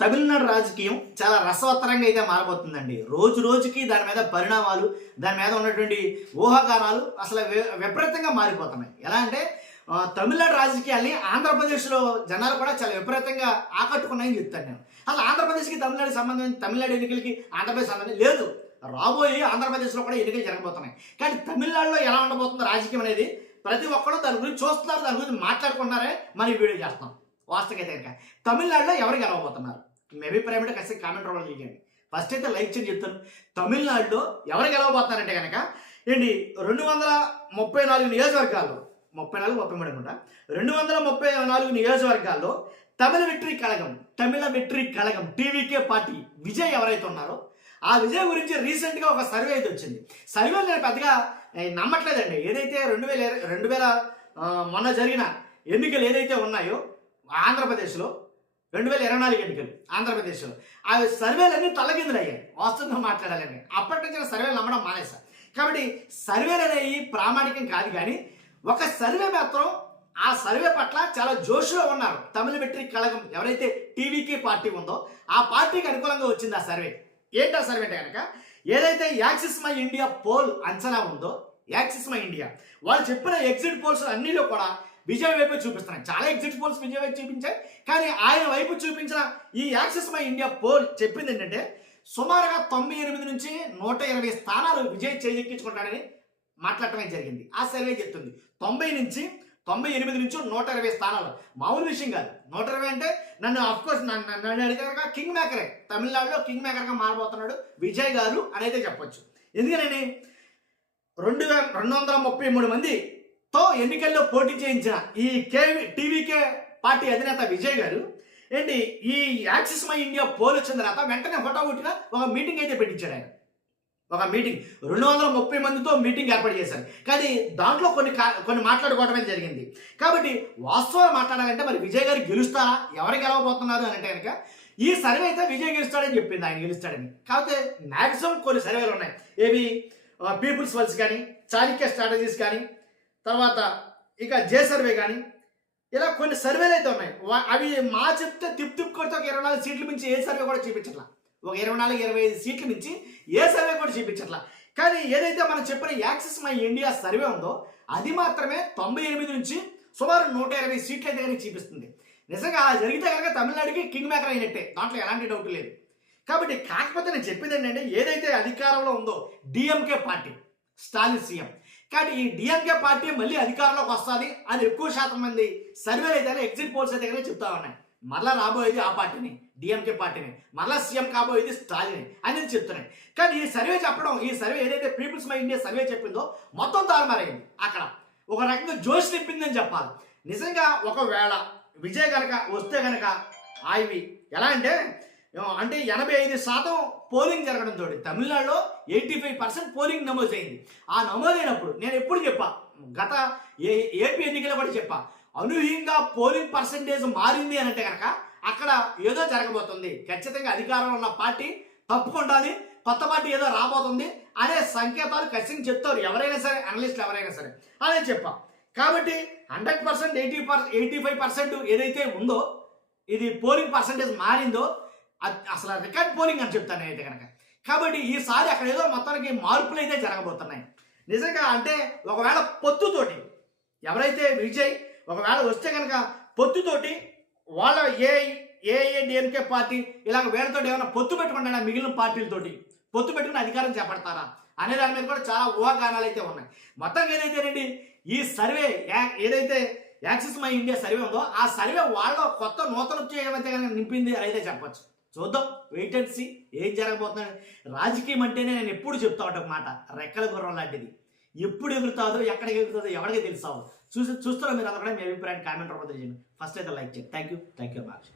తమిళనాడు రాజకీయం చాలా రసవత్తరంగా అయితే మారబోతుందండి. రోజు రోజుకి దాని మీద పరిణామాలు, దాని మీద ఉన్నటువంటి ఊహాగానాలు అసలు విపరీతంగా మారిపోతున్నాయి. ఎలా అంటే తమిళనాడు రాజకీయాల్ని ఆంధ్రప్రదేశ్‌లో జనాలు కూడా చాలా విపరీతంగా ఆకట్టుకున్నాయని చెప్తాను నేను. అసలు ఆంధ్రప్రదేశ్‌కి తమిళనాడు సంబంధం, తమిళనాడు ఎన్నికలకి ఆంధ్రప్రదేశ్ సంబంధం లేదు. రాబోయే ఆంధ్రప్రదేశ్‌లో కూడా ఎన్నికలు జరగబోతున్నాయి. కానీ తమిళనాడులో ఎలా ఉండబోతుందో రాజకీయం అనేది ప్రతి ఒక్కరు దాని గురించి చూస్తున్నారు, దాని గురించి మాట్లాడుకుంటున్నారే మనం ఈ వీడియో చేస్తాం. వాస్తవంగా అయితే కనుక తమిళనాడులో ఎవరు గెలవబోతున్నారు? మీ అభిప్రాయం అంటే ఖచ్చితంగా కామెంట్ రూపంలో తెలియజేయండి. ఫస్ట్ అయితే లైక్ చేసి చెప్తాను. తమిళనాడులో ఎవరు గెలవబోతున్నారంటే కనుక ఏంటి 234 నియోజకవర్గాల్లో 34, 33 అనుకుంటా. 234 నియోజకవర్గాల్లో తమిళ వెట్రి కళగం టీవీకే పార్టీ విజయ్ ఎవరైతే ఉన్నారో ఆ విజయ్ గురించి రీసెంట్గా ఒక సర్వే అయితే వచ్చింది. సర్వేలు నేను పెద్దగా నమ్మట్లేదండి. ఏదైతే 2000 మొన్న జరిగిన ఎన్నికలు ఏదైతే ఉన్నాయో ఆంధ్రప్రదేశ్లో 2024 ఎన్నికలు ఆంధ్రప్రదేశ్లో ఆ సర్వేలన్నీ తలకిందులయ్యాయి. వాస్తవంగా మాట్లాడాలని అప్పటి నుంచి సర్వేలు నమ్మడం మానేశారు. కాబట్టి సర్వేలు అనేవి ప్రామాణికం కాదు. కానీ ఒక సర్వే మాత్రం ఆ సర్వే పట్ల చాలా జోష్లో ఉన్నారు. తమిళ వెట్రి కళగం ఎవరైతే టీవీకే పార్టీ ఉందో ఆ పార్టీకి అనుకూలంగా వచ్చింది ఆ సర్వే. ఏంటి ఆ సర్వే అంటే కనుక ఏదైతే యాక్సిస్ మై ఇండియా పోల్ అంచనా ఉందో, యాక్సిస్ మై ఇండియా వాళ్ళు చెప్పిన ఎగ్జిట్ పోల్స్ అన్నిలో కూడా విజయ్ వైపు చూపిస్తున్నాయి. చాలా ఎగ్జిట్ పోల్స్ విజయ్ వైపు చూపించాయి. కానీ ఆయన వైపు చూపించిన ఈ యాక్సిస్ మై ఇండియా పోల్ చెప్పింది ఏంటంటే సుమారుగా 98 నుంచి 120 స్థానాలు విజయ్ చేజెక్కించుకుంటాడని మాట్లాడటమే జరిగింది. ఆ సర్వే చెప్తుంది 98 నుంచి 120 స్థానాలు. మామూలు విషయం కాదు. 120 అంటే నన్ను అఫ్కోర్స్ నన్ను అడిగాక కింగ్ మేకరే, తమిళనాడులో కింగ్ మేకర్గా మారబోతున్నాడు విజయ్ గారు అనేది చెప్పొచ్చు. ఎందుకని 233 మందితో ఎన్నికల్లో పోటీ చేయించిన ఈ టీవీకే పార్టీ అధినేత విజయ్ గారు ఏంటి ఈ యాక్సిస్ మై ఇండియా పోల్ వచ్చిన తర్వాత వెంటనే హుటాహుటిన ఒక మీటింగ్ అయితే పెట్టించాడు ఆయన. ఒక మీటింగ్ 230 మందితో మీటింగ్ ఏర్పాటు చేశారు. కానీ దాంట్లో కొన్ని మాట్లాడుకోవడమే జరిగింది. కాబట్టి వాస్తవాలు మాట్లాడాలంటే మరి విజయ్ గారు గెలుస్తారా, ఎవరు గెలవబోతున్నారు అని అంటే కనుక ఈ సర్వే అయితే విజయ్ గెలుస్తాడని చెప్పింది, ఆయన గెలుస్తాడని. కాకపోతే మ్యాక్సిమం కొన్ని సర్వేలు ఉన్నాయి. ఏవి పీపుల్స్ పల్స్ కానీ, చాణక్య స్ట్రాటజీస్ కానీ, తర్వాత ఇక జే సర్వే కానీ, ఇలా కొన్ని సర్వేలు అయితే ఉన్నాయి. అవి మా చెప్తే తిప్పు కొడితే ఒక 24 సీట్ల మించి ఏ సర్వే కూడా చూపించట్లా. ఒక 24-25 సీట్ల నుంచి ఏ సర్వే కూడా చూపించట్లా. కానీ ఏదైతే మనం చెప్పిన యాక్సిస్ మై ఇండియా సర్వే ఉందో అది మాత్రమే 98 నుంచి సుమారు 120 సీట్లు అయితే కానీ చూపిస్తుంది. నిజంగా అలా జరిగితే కనుక తమిళనాడుకి కింగ్ మేకర్ అయినట్టే, దాంట్లో ఎలాంటి డౌట్ లేదు. కాబట్టి కాకపోతే నేను చెప్పింది ఏంటంటే ఏదైతే అధికారంలో ఉందో డిఎంకే పార్టీ, స్టాలిన్ సీఎం, కానీ ఈ డిఎంకే పార్టీ మళ్ళీ అధికారంలోకి వస్తుంది అని ఎక్కువ శాతం మంది సర్వేలు అయితే ఎగ్జిట్ పోల్స్ అయితే కానీ చెప్తా ఉన్నాయి. మరలా రాబోయేది ఆ పార్టీని, డిఎంకే పార్టీని, మరలా సీఎం కాబోయేది స్టాలిన్ అనేది చెప్తున్నాయి. కానీ ఈ సర్వే చెప్పడం, ఈ సర్వే ఏదైతే పీపుల్స్ మై ఇండియా సర్వే చెప్పిందో మొత్తం తారుమారైంది. అక్కడ ఒక రకంగా జోష్ నింపిందని చెప్పాలి. నిజంగా ఒకవేళ విజయ్ కనుక వస్తే కనుక అవి ఎలా అంటే 85% పోలింగ్ జరగడంతో తమిళనాడులో 85% పోలింగ్ నమోదైంది. ఆ నమోదైనప్పుడు నేను ఎప్పుడు చెప్పా, గత ఏపీ ఎన్నికల్లో కూడా చెప్పా, అనూహ్యంగా పోలింగ్ పర్సంటేజ్ మారింది అని అంటే కనుక అక్కడ ఏదో జరగబోతుంది, ఖచ్చితంగా అధికారంలో ఉన్న పార్టీ తప్పుకుంటుంది, కొత్త పార్టీ ఏదో రాబోతుంది అనే సంకేతాలు ఖచ్చితంగా చెప్తారు ఎవరైనా సరే, అనలిస్టులు ఎవరైనా సరే అనే చెప్పా. కాబట్టి 100%, 85% ఏదైతే ఉందో ఇది పోలింగ్ పర్సంటేజ్ మారిందో అసలు రికార్డ్ పోలింగ్ అని చెప్తాను అయితే కనుక. కాబట్టి ఈసారి అక్కడ ఏదో మొత్తానికి మార్పులు అయితే జరగబోతున్నాయి. నిజంగా అంటే ఒకవేళ పొత్తుతోటి ఎవరైతే విజయ్ ఒకవేళ వస్తే కనుక పొత్తుతోటి వాళ్ళ ఏఐఏడిఎంకే పార్టీ ఇలాగ వీళ్ళతో ఏమైనా పొత్తు పెట్టుకుంటారా, మిగిలిన పార్టీలతోటి పొత్తు పెట్టుకుని అధికారం చేపడతారా అనే దాని మీద కూడా చాలా ఊహాగానాలు అయితే ఉన్నాయి. మొత్తంగా ఏదైతేనండి ఈ సర్వే ఏదైతే యాక్సిస్ మై ఇండియా సర్వే ఉందో ఆ సర్వే వాళ్ళ కొత్త నూతన ఉద్యోగం అయితే కనుక నింపింది అయితే చెప్పచ్చు. చూద్దాం, వెయిట్ అండ్ సీ ఏం జరగబోతున్నాడు. రాజకీయం అంటేనే నేను ఎప్పుడు చెప్తా ఉంటా మాట, రెక్కల గుర్రం లాంటిది. ఎప్పుడు ఎగురుతాదో, ఎక్కడికి ఎగురుతుందో ఎవరికి తెలుసావు. చూస్తున్నా మీరు అందరూ కూడా మీ అభిప్రాయాన్ని కామెంట్ రూపంలో తెలియజేయండి. ఫస్ట్ అయితే లైక్ చేయండి. Thank you much.